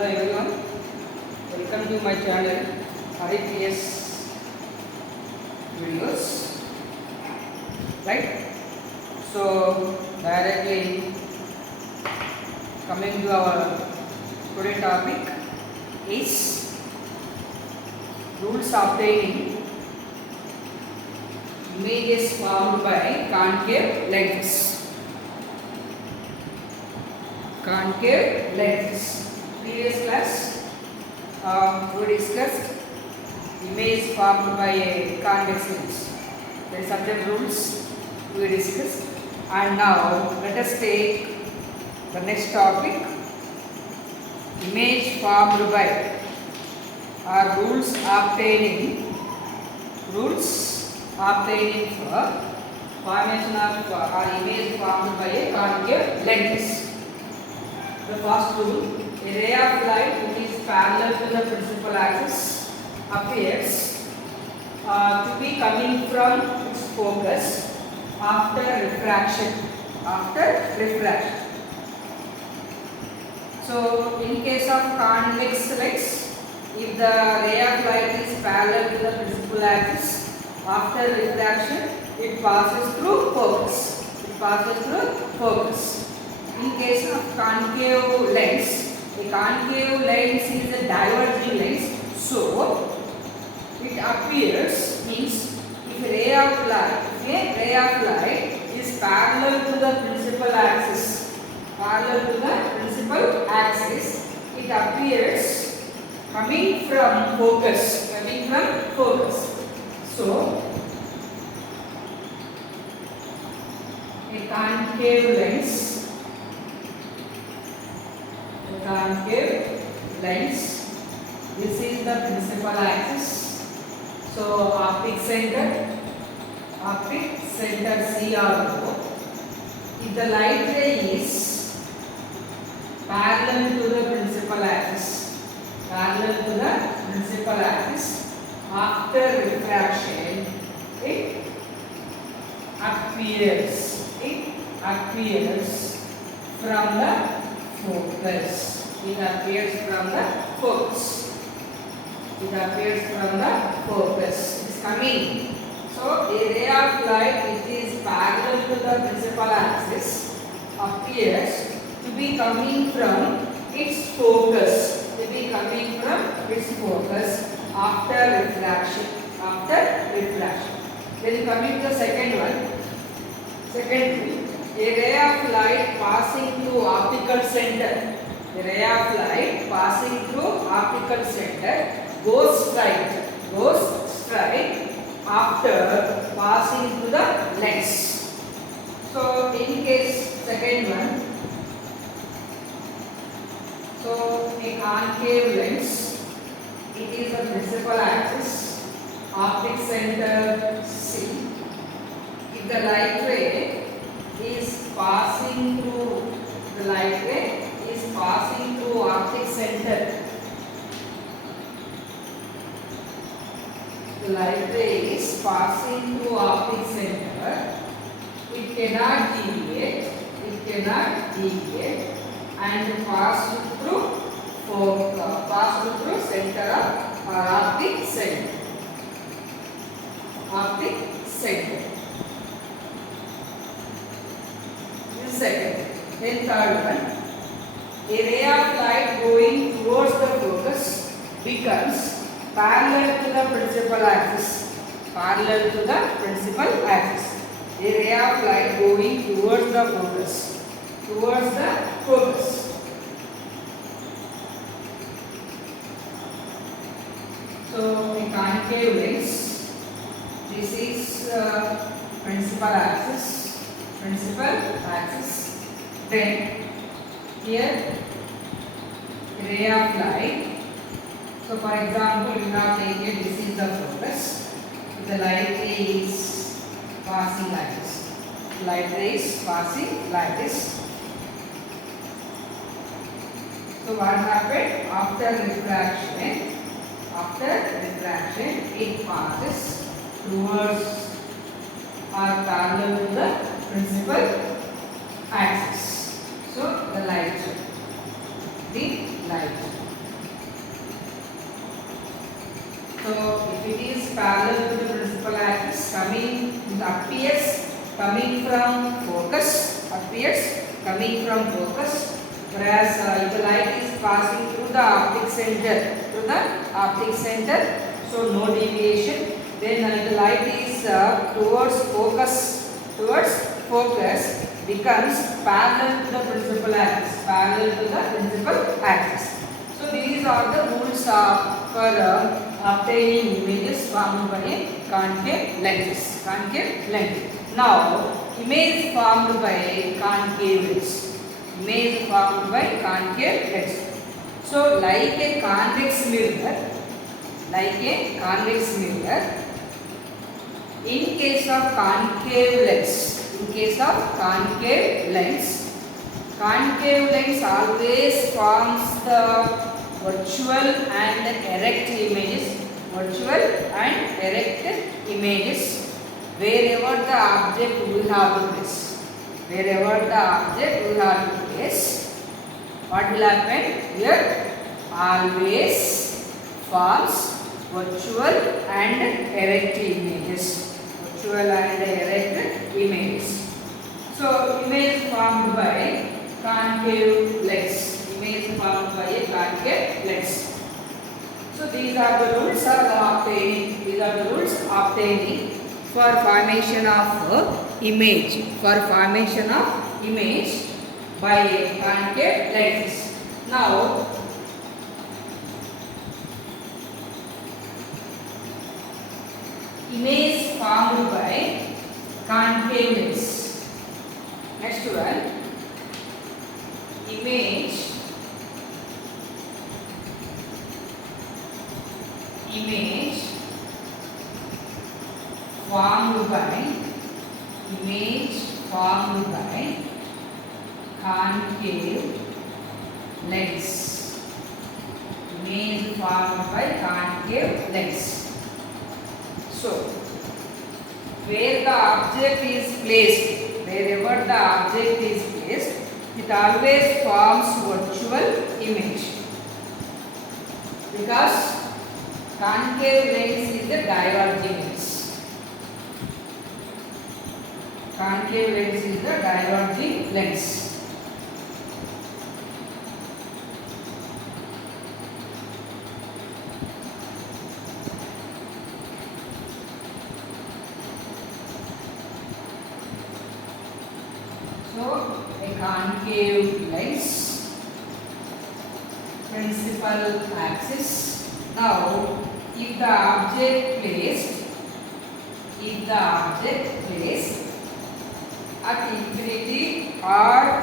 Hello everyone, welcome to my channel RIPS videos. Right? So directly coming to our today topic is rules obtaining images formed by concave lenses. Concave lenses. Previous class we discussed image formed by a convex lens. The subject rules we discussed, and now let us take the next topic, image formed by rules obtaining for formation of image formed by a concave lens. The first rule, a ray of light which is parallel to the principal axis appears to be coming from its focus after refraction. So, in case of convex lens, if the ray of light is parallel to the principal axis, after refraction, it passes through focus. In case of concave lens, a concave lens is a diverging lens, so it appears, means if a ray of light is parallel to the principal axis, it appears coming from focus. So a concave lens, this is the principal axis. So optic center CRO. If the light ray is parallel to the principal axis, after refraction, it appears from the focus. It appears from the focus. It is coming. So a ray of light which is parallel to the principal axis appears to be coming from its focus. After refraction. Then coming to the second one. A ray of light passing through optical center. Goes straight after passing through the lens. So in case second one, so a concave lens, it is the principal axis, optic center C. If the light ray is passing through optic center, the light ray is passing through optic center, it cannot deviate and pass through center of optic center. This is second. Then third one, a ray of light going towards the focus becomes parallel to the principal axis. A ray of light going towards the focus. So a concave lens, this is principal axis. Then here ray of light. So for example, you have taken this is the focus. The light ray is passing like this. So what happened? After refraction, it passes towards or parallel to the principal axis. So the light. parallel to the principal axis, appears coming from focus, whereas if the light is passing through the optic center, so no deviation. Then if the light is towards focus, becomes parallel to the principal axis. So these are the rules for obtaining images formed by concave lenses. Now, image formed by concave lens. So, like a convex mirror, in case of concave lens, concave lens always forms the virtual and erect images wherever the object will have to place. What will happen here? Always forms virtual and erect images. So image formed by concave lens. So these are the rules obtaining for formation of image by a concave lenses. Now image formed by concave lens. Next one, image formed by concave lens. So where the object is placed, wherever the object is placed, it always forms virtual image, because concave lens is the diverging lens. So a concave lens, principal axis. Now if the object placed at infinity or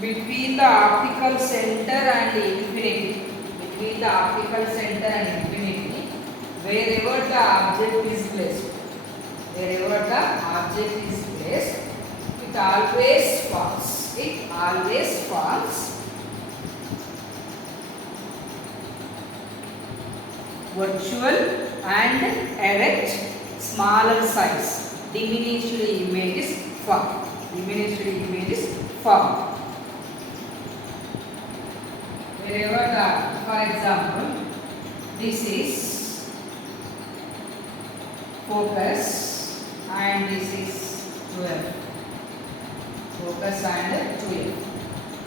between the optical center and infinity, wherever the object is placed, it always forms virtual and erect smaller size diminished images form. Wherever for example, this is focus and this is 12.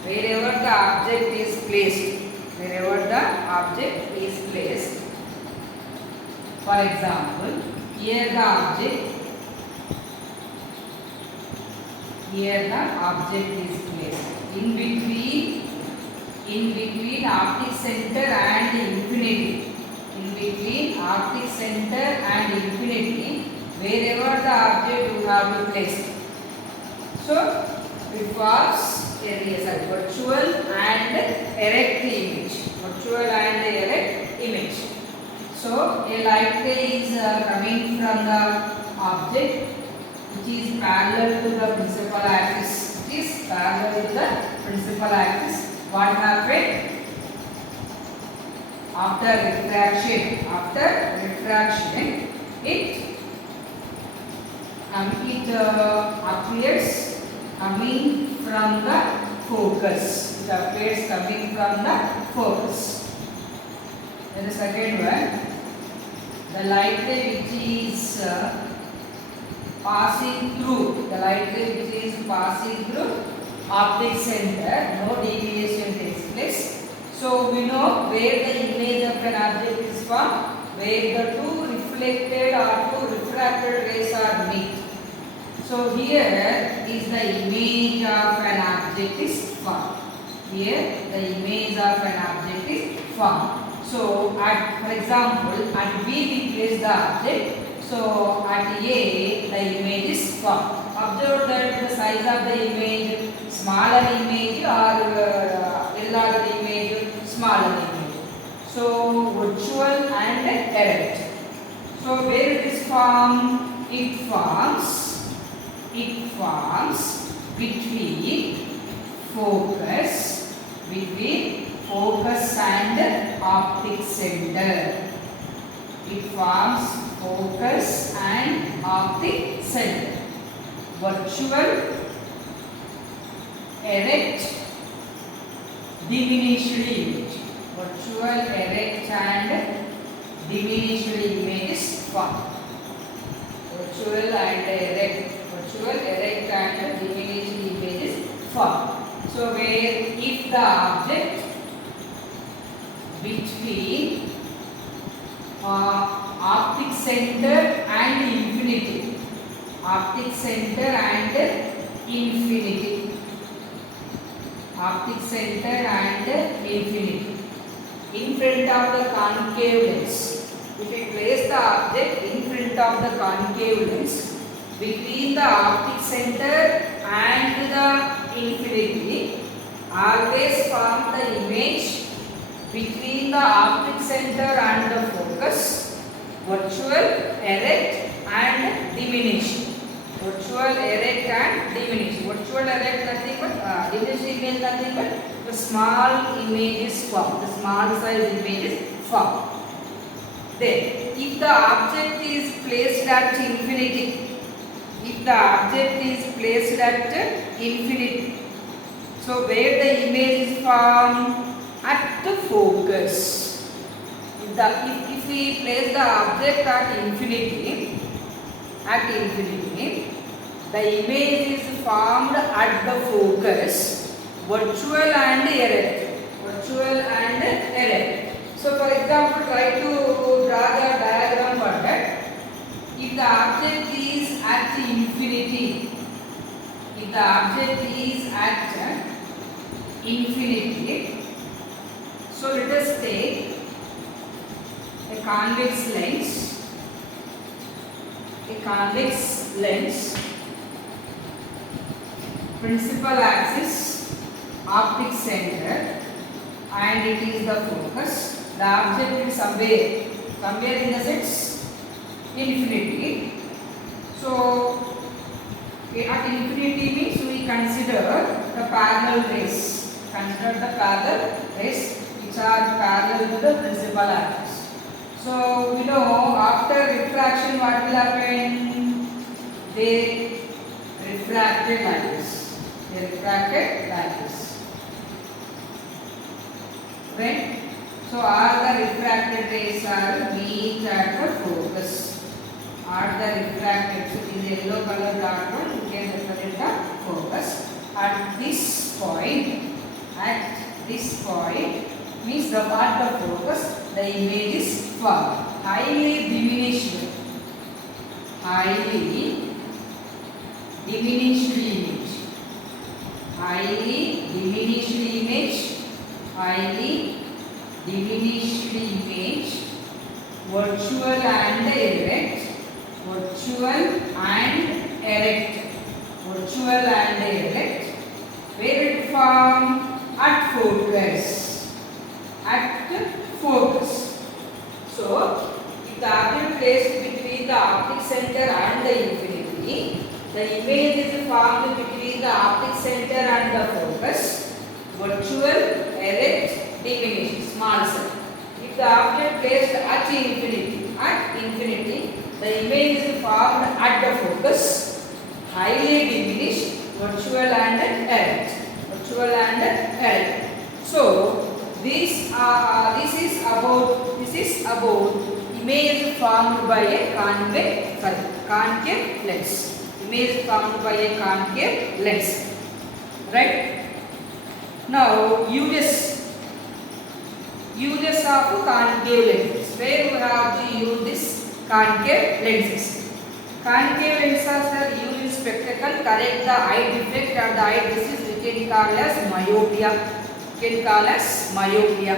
Wherever the object is placed, for example, here the object is placed in between optic center and infinity. Wherever the object you have to place. So it forms a virtual and erect image. So a light ray is coming from the object which is parallel to the principal axis. What happened? After refraction, it appears coming from the focus. Then the second one, the light ray which is passing through, the light ray which is passing through optic center, no deviation takes place. So we know where the image of an object is formed, where the two reflected or two refracted rays are meet. So here is the image of an object is formed. Here the image of an object is formed. So for example, at B we place the object. So at A the image is formed. Observe that the size of the image, smaller image or larger image, smaller image. So virtual and erect. So where it is formed? It forms between focus and optic center. It forms focus and optic center. Virtual, erect, diminished image. Virtual, erect and diminished image is formed. Virtual and diminished image is formed. So where if the object between optic center and infinity, optic center and infinity, optic center and infinity, in front of the concave lens. If we place the object in front of the concave lens, between the optic center and the infinity, always form the image between the optic center and the focus, virtual, erect and diminished. Virtual, erect and diminished. Virtual, erect nothing but diminished image nothing but the small image is formed. The small size image is formed. Then, if the object is placed at infinity, so where the image is formed? At the focus. If we place the object at infinity, the image is formed at the focus, virtual and erect. So for example, try to draw the diagram for that. If the object is at infinity, so let us take a convex lens, principal axis, optic center, and it is the focus. The object is somewhere in the sense infinity. So at infinity means we consider the parallel rays. Which are parallel to the principal axis. So we know after refraction what will happen? They refracted like this. Right? So all the refracted rays are meet at the focus. All the refracted, so in the yellow color dot one you can represent the focus. At this point means the part of focus, the image is formed. Highly diminished image, virtual and erect, where it formed at focus. So if the object placed between the optic center and the infinity, the image is formed between the optic center and the focus, virtual, erect, diminished, small cell. If the object placed at infinity, the image is formed at the focus, highly diminished, virtual and erect. So this is about image formed by a concave lens. Image formed by a concave lens. Right? Now uses of concave lenses. Where you have to use this concave lenses. Concave lenses are used in spectacle, correct the eye defect or the eye disease. We can call as myopia.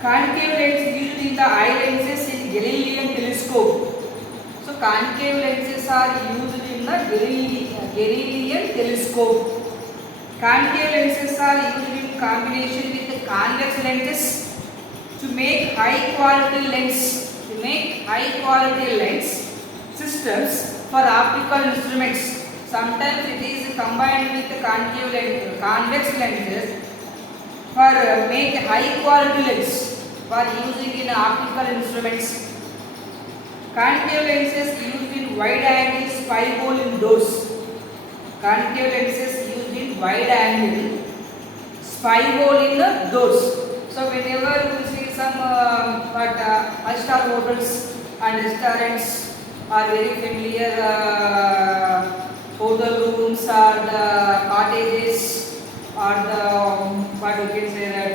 Concave lens used in the eye lenses in Galilean telescope. So concave lenses are used in the Galilean telescope. Concave lenses are used in combination with convex lenses to make high quality lens systems for optical instruments. Sometimes it is combined with the convex lenses for make high quality lens for using in optical instruments. Concave lenses used in wide angle spy hole in doors. Concave lenses used in wide angle spy hole in the doors. So whenever you see some five-star hotels and restaurants are very familiar hotel rooms or the cottages or the what you can say that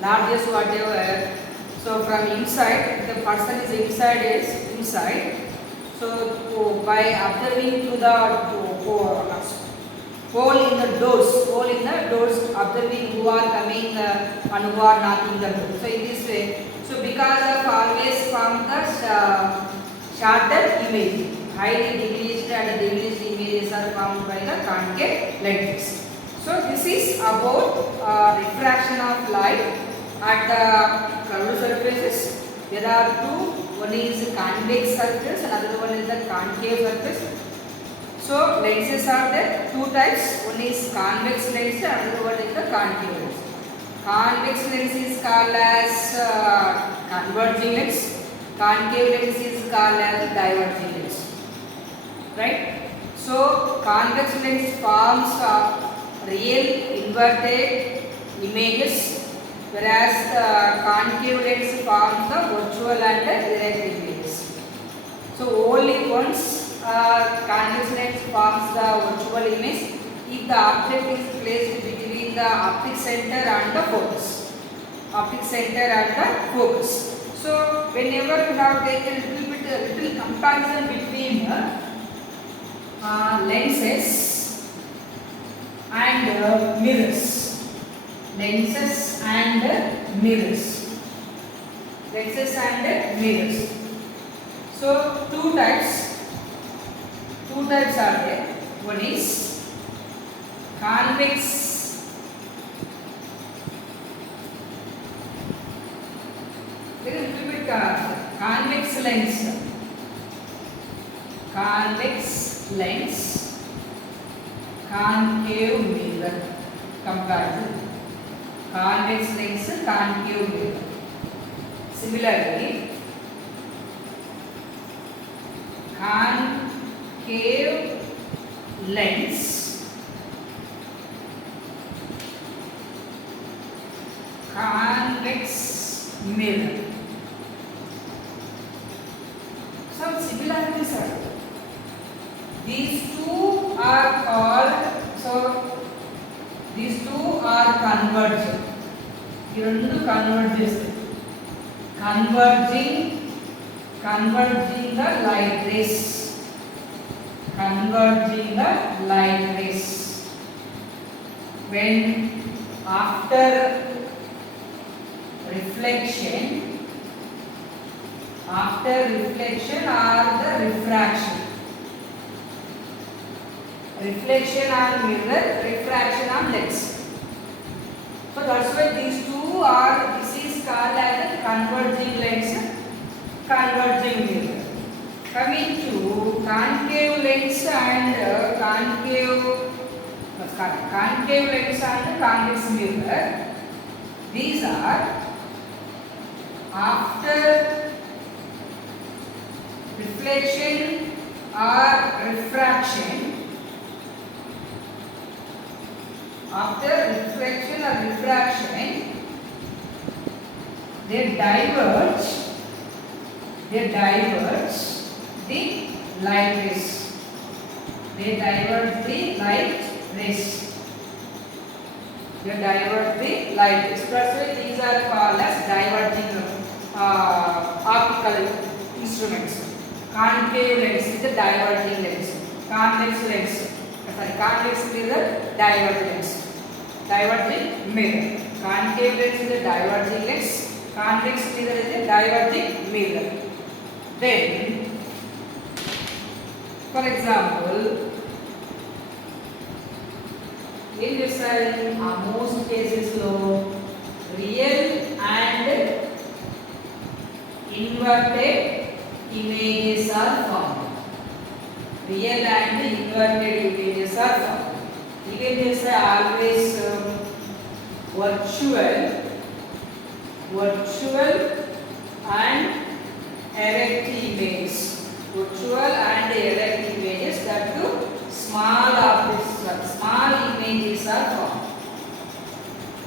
largest whatever. So from inside, the person is inside. So by observing through the hole in the doors, observing who are coming and who are knocking the door. So in this way, so because of always from the shorter image, highly diminished and diminished images are formed by the concave lenses. So this is about refraction of light at the curved surfaces. There are two. One is convex surface, another one is the concave surface. So lenses are there two types. One is convex lens, another one is the concave lens. Convex lens is called as converging lens. Concave lens is called as diverging lens. Right? So convex lens forms real inverted images, whereas the concave lens forms the virtual and direct images. So only once convex lens forms the virtual image if the object is placed between the optic center and the focus. So whenever you have taken little comparison between lenses and mirrors. Lenses and mirrors. So two types are there. One is convex. There is a little bit convex lens, concave mirror comparison. Convex lens, concave mirror. Similarly, concave lens, convex mirror. Some similarities are there. These two are called, these two are converging. Converging the light rays. When after reflection or the refraction. Reflection on mirror, refraction on lens. So that's why these two are, this is called as a converging lens, converging mirror. Coming to concave lens and convex mirror, these are after reflection or refraction. After reflection or refraction, they diverge they divert the light rays. They divert the light rays. They divert the light rays. That's why these are called as diverging optical instruments. Concave lens is the diverging lens. Convex lens. Convex mirror, diverging lens. Diverging mirror. Concave lens is a diverging lens. Convex mirror is a diverging mirror. Then, for example, in this most cases real and inverted images are formed. Real and inverted images are formed. Images are always virtual and erect images. Virtual and erect images, that too small objects, small images are formed.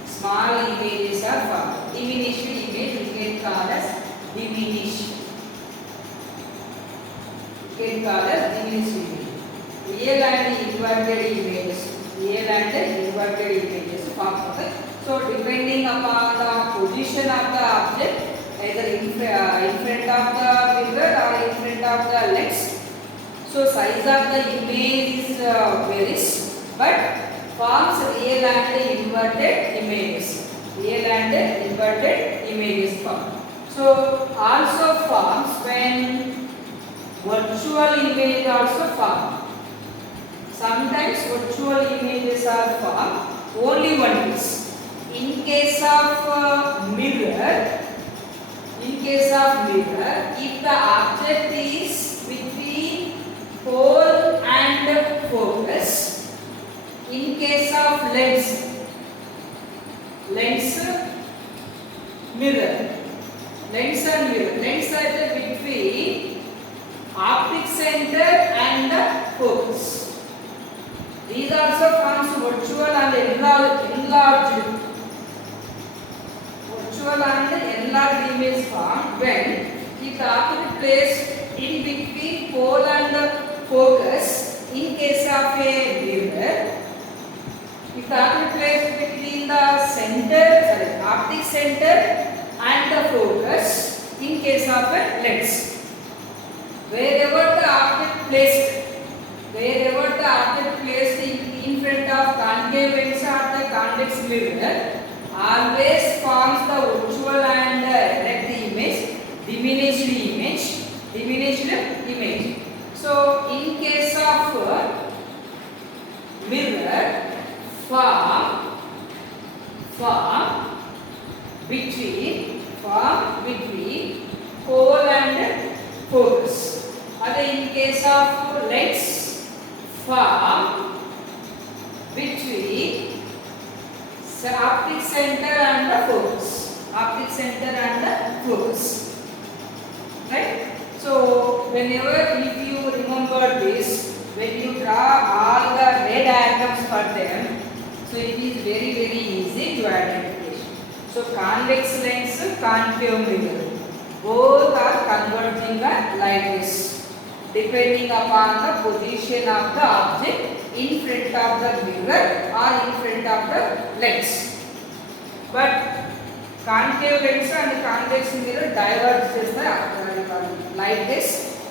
Small images are formed. Diminished image we can call as diminished. We can call as diminished image. Real and inverted images. Real and inverted images formed. So depending upon the position of the object, either in front of the mirror or in front of the lens, so size of the image is varies, but forms real and inverted images. Real and inverted images form. So also forms when virtual image also form. Sometimes virtual images are formed only one piece. In case of mirror, if the object is between pole and focus, in case of lens, mirror, lens and mirror, lens is between optic center and the focus. These also forms virtual and enlarged. Virtual and enlarged image formed when if the object placed in between pole and focus, in case of a mirror, if the object placed between the center, optic center and the focus, in case of a lens, wherever the object placed in front of concave lens or the convex mirror, always forms the virtual and erect image, diminished image. So in case of mirror, form between pole and focus. Again, in case of lens, form between optic center and the focus. Right? So whenever, if you remember this, when you draw all the red diagrams for them, so it is very easy to identification. So convex lens, concave mirror, both are converging the light rays depending upon the position of the object in front of the mirror or in front of the lens. But concave lens and convex mirror diverges the light rays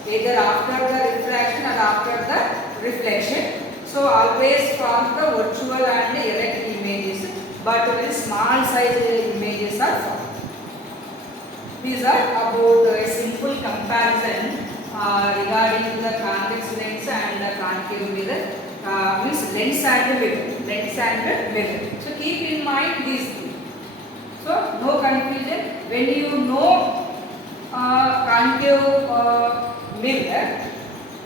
either after the refraction or after the reflection. So always form the virtual and erect images, but very small size images are formed. These are about a simple comparison regarding the convex lens and the concave mirror. Means lens and mirror. So keep in mind these things. So no confusion. When you know concave mirror,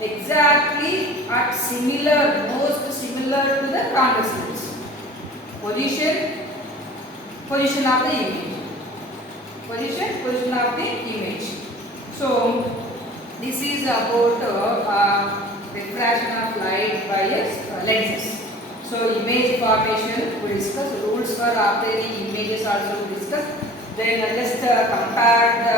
exactly at most similar to the convex lens. Position of the image. Position of the image. So this is about refraction of light by lenses. So image formation we discuss, rules for obtaining images also we discuss. Then just compare the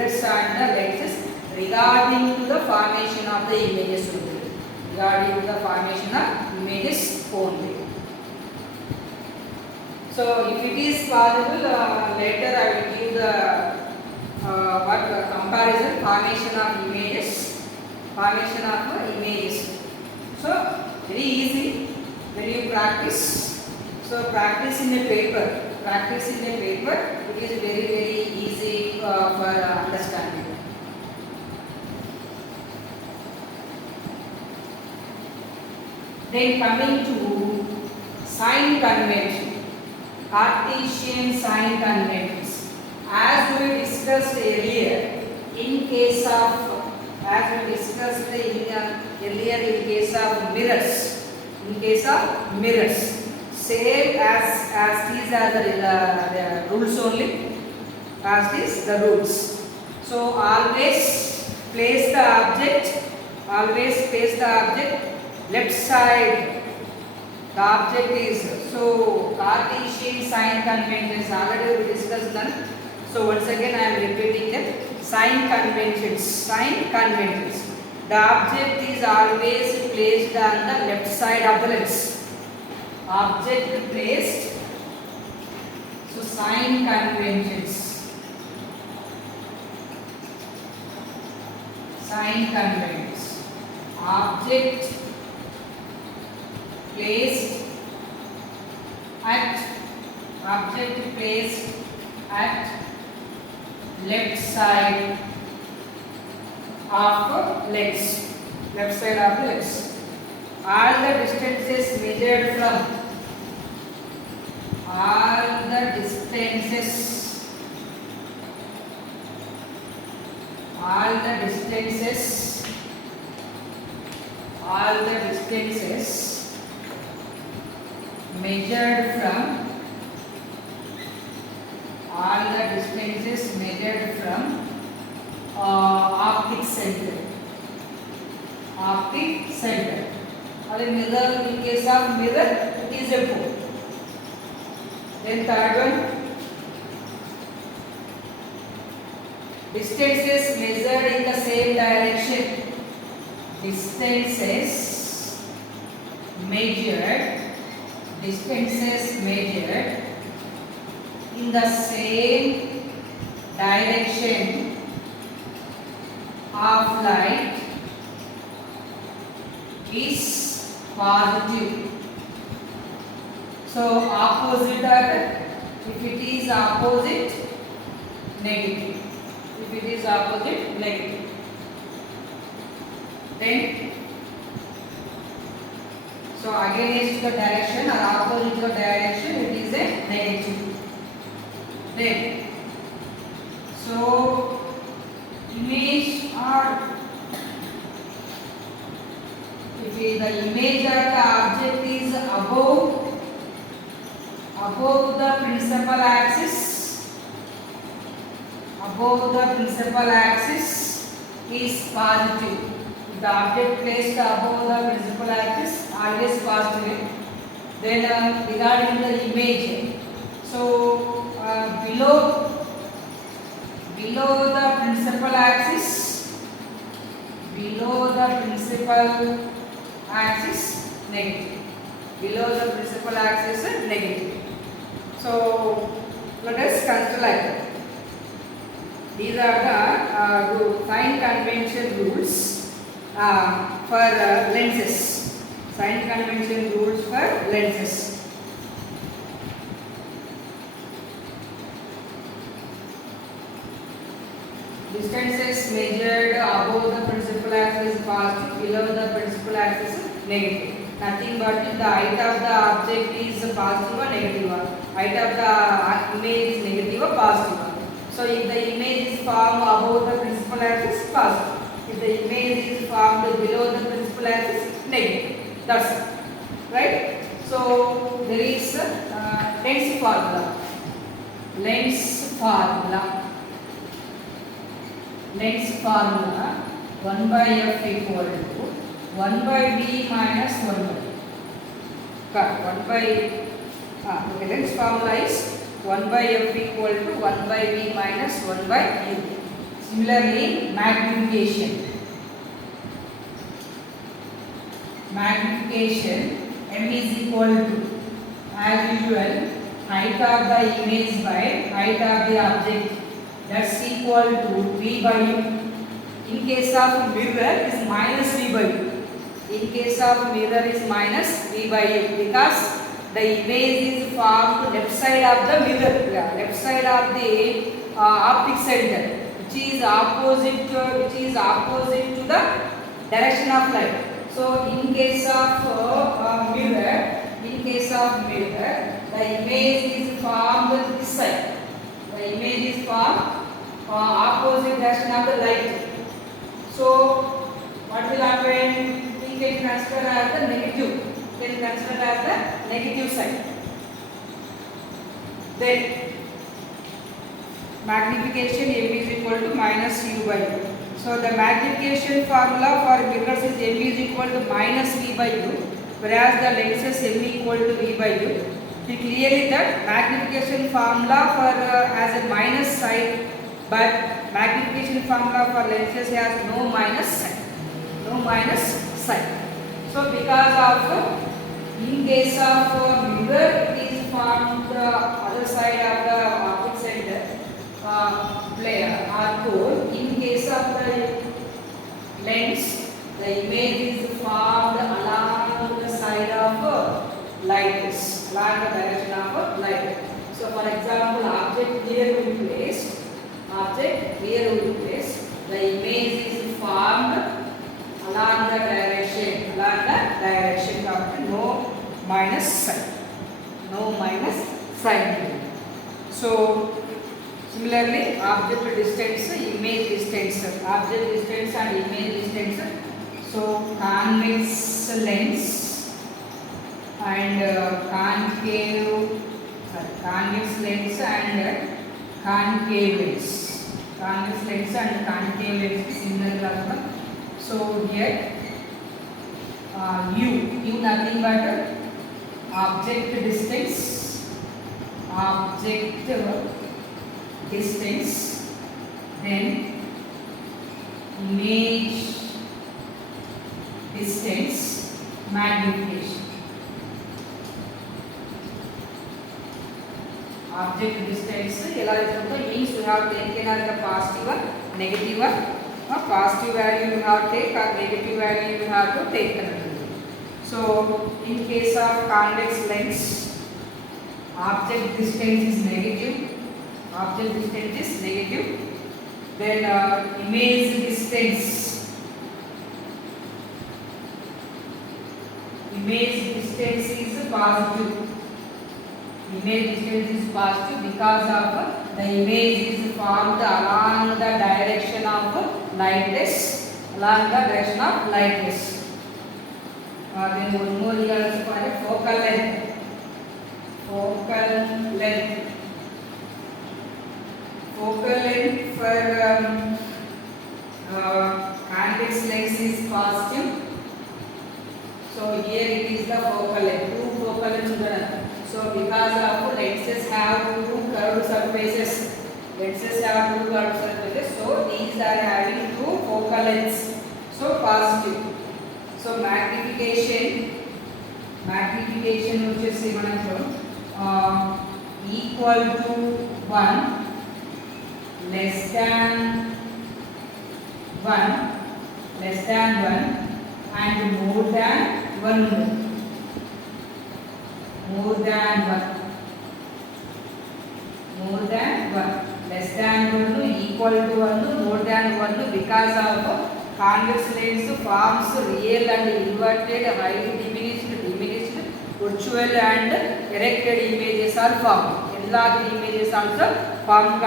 mirrors and the lenses regarding to the formation of the images only. Regarding to the formation of images only. So if it is possible, later I will give the comparison formation of images. Formation of images. So very easy when you practice. So practice in a paper. Practice in a paper. It is very easy for understanding. Then coming to sign convention. Cartesian sign conventions. As we discussed earlier, in case of earlier in case of mirrors, same as these are the rules only, as these the rules. So always place the object left side. The object is, so Cartesian sign conventions already we discussed them. So once again I am repeating them. Sign conventions. The object is always placed on the left side of the lens. Object placed. So sign conventions. Object placed at left side of lens. All the distances measured from measured from optic center. In case of mirror, it is a pole. Then third one, distances measured in the same direction. Distances measured in the same direction of light is positive. So opposite order, if it is opposite, negative. Then so against the direction or opposite the direction, it is a negative. Then so image or if the image of the object is above the principal axis, is positive. The object placed above the principal axis always positive. Then regarding the image, so below the principal axis, negative. Below the principal axis, negative. So let us consider like that. These are the sign convention rules for lenses. Sign convention rules for lenses. Distances measured above the principal axis is positive, below the principal axis is negative. Nothing but if the height of the object is positive or negative. Height of the image is negative or positive. So if the image is formed above the principal axis, positive. If the image is formed below the principal axis, negative. That's it. Right? So there is lens formula. Lens formula 1 by f equal to 1 by v minus 1 by. Lens formula is 1 by f equal to 1 by v minus 1 by u. Similarly, magnification. Magnification, m is equal to, as usual, height of the image by height of the object. That's equal to v by u. In case of mirror, is minus v by u. In case of mirror, is minus v by u, because the image is formed left side of the mirror, left side of the optic center, which is opposite to the direction of light. So in case of mirror, the image is formed this side. The image is formed opposite direction of the light. So what will happen? We can consider as the negative. Can consider as the negative side. Then magnification m is equal to minus u by u. So the magnification formula for mirrors is m is equal to minus v by u, whereas the lenses m equal to v by u. See clearly that magnification formula for has a minus side, but magnification formula for lenses has no minus side. No minus side. So because of in case of mirror, it is formed the other side of the optic center player or pole. In case of the lens, the image is formed along the side of light rays, along the direction of light. So for example, object here will be placed. The image is formed along the direction of no minus sign. So similarly, object distance, image distance and image distance. So convex lens and convex lens and concave lens. Convex lens and concave lens is similar. So here u nothing but object distance, then image distance, magnification. Object distance means you have taken as the positive or negative one. Positive value you have to take or negative value you have to take. So in case of convex lens, object distance is negative. Then image distance is positive. Because of the image is formed along the direction of light rays. Then one more here is called focal length. Focal length for convex lens is positive. So here it is the focal length. Two focal lengths. So because of lenses have two curved surfaces. So these are having two focal lengths. So positive. So magnification which is equal to 1, less than 1, and more than 1. Less than 1, equal to 1, more than 1, because of convex lens forms real and inverted, highly diminished, virtual and erected images are formed. Enlarged images also formed.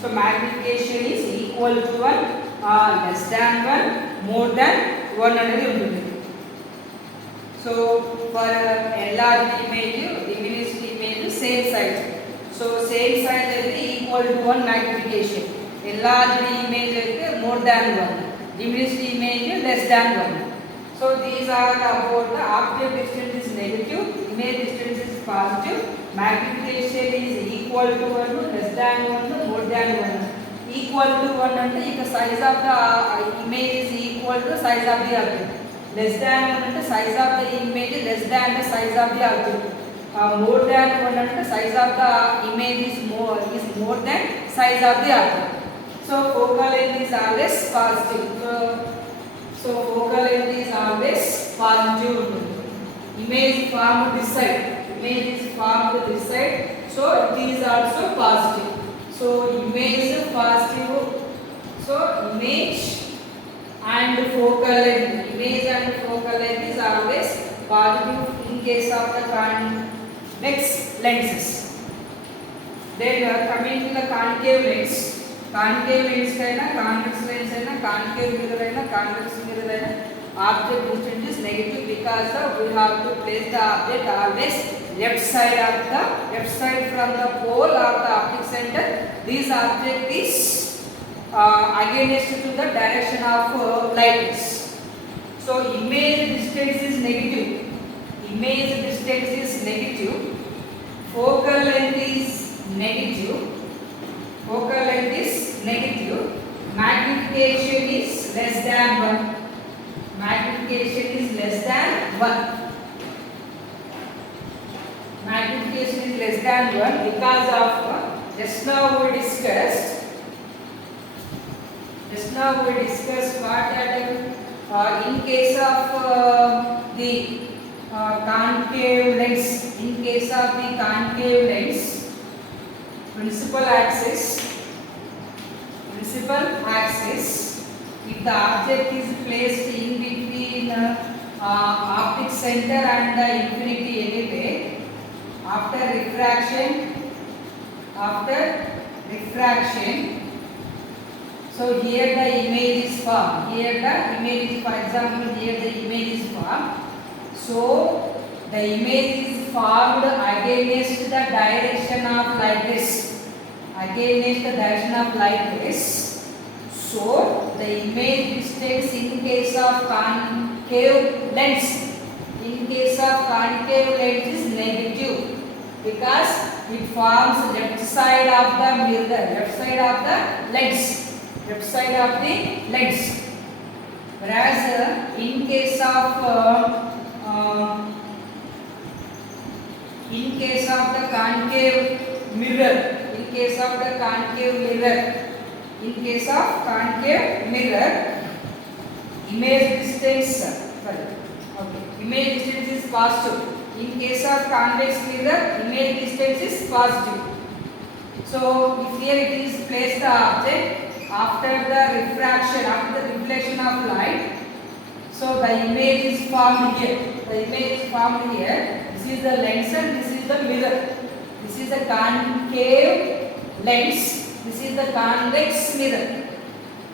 So magnification is equal to 1, less than 1, more than 1. So for enlarged image, diminished image, same size. So same size is equal to 1 magnification. Enlarged image is more than 1. Diminished image less than 1. So these are about the object distance is negative, image distance is positive, magnification is equal to 1, less than 1, more than 1. equal to 1 అంటే ఇక size of the image is equal to the size of the object. Less than 1 అంటే size of the image less than the size of the object. More than 1 అంటే size of the image is more than size of the object. So focal length is always positive. So focal length is always positive. Image formed this side. Image is formed this side. So it is also positive. So image positive. So image and focal length. Image and focal length is always positive in case of the convex lenses. Then coming to the concave lens. Concave lens kaina, convex lens aina, concave mirror aina, convex mirror aina, object distance is negative because we have to place the object always left side from the pole of the optic center. This object is against to the direction of light. So image distance is negative. Image distance is negative. Focal length is negative. Focal length is negative. Magnification is less than 1. Magnification is less than 1. Magnification is less than 1 because of just now we discussed what that in case of the concave lens, principal axis, if the object is placed in between optic center and the infinity anyway, after refraction, so here the image is formed. For example, here the image is formed. So the image is formed against the direction of light rays. So the image distance in case of concave lens is negative because it forms left side of the mirror, left side of the lens. Whereas in case of the concave mirror, image distance is positive. In case of convex mirror, image distance is positive. So if here it is placed the object after the reflection of light, so the image is formed here. This is the lens and this is the mirror. This is the concave lens. This is the convex mirror.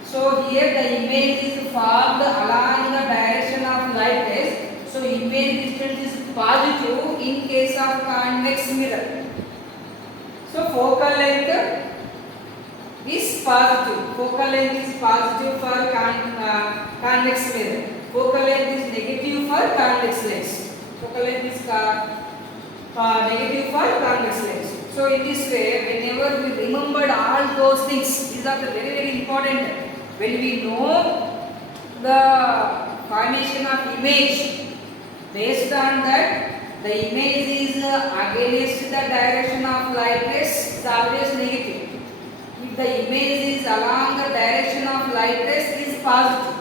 So here the image is formed along the direction of light rays. So image distance is positive in case of convex mirror. So focal length is positive. For convex mirror. Focal length is negative for convex lens. Negative for convex lens. So in this way, whenever we remembered all those things, these are the very, very important. When we know the formation of image, based on that, the image is against the direction of light rays, is always negative. If the image is along the direction of light rays, is positive.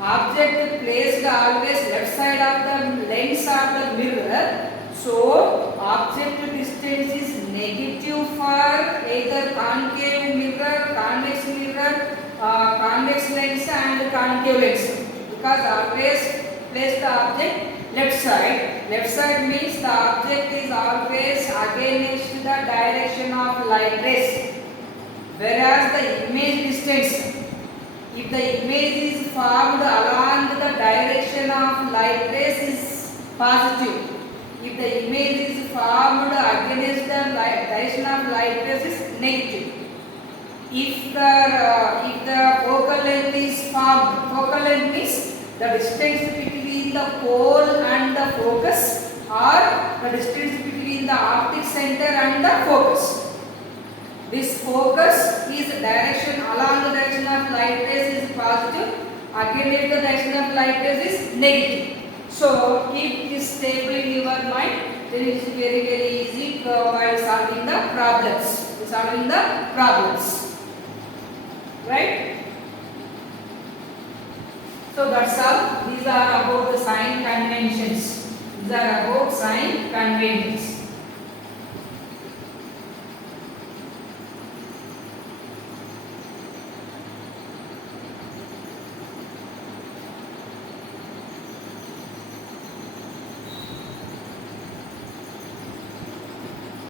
Object placed always left side of the lens or the mirror. So object distance is negative for either concave mirror, convex lens and concave lens, because always place the object left side. Left side means the object is always against the direction of light rays. Whereas the image distance, if the image is formed along the direction of light rays, is positive. If the image is formed against the direction of light rays, is negative. If the focal length is formed, focal length means the distance between the pole and the focus, or the distance between the optic center and the focus. This focus is direction along the direction of light rays is positive. Again, the direction of light rays is negative. So keep this table in your mind. Then it is very easy while solving the problems. Right? So that's all. These are about the sign conventions. These are about sign conventions.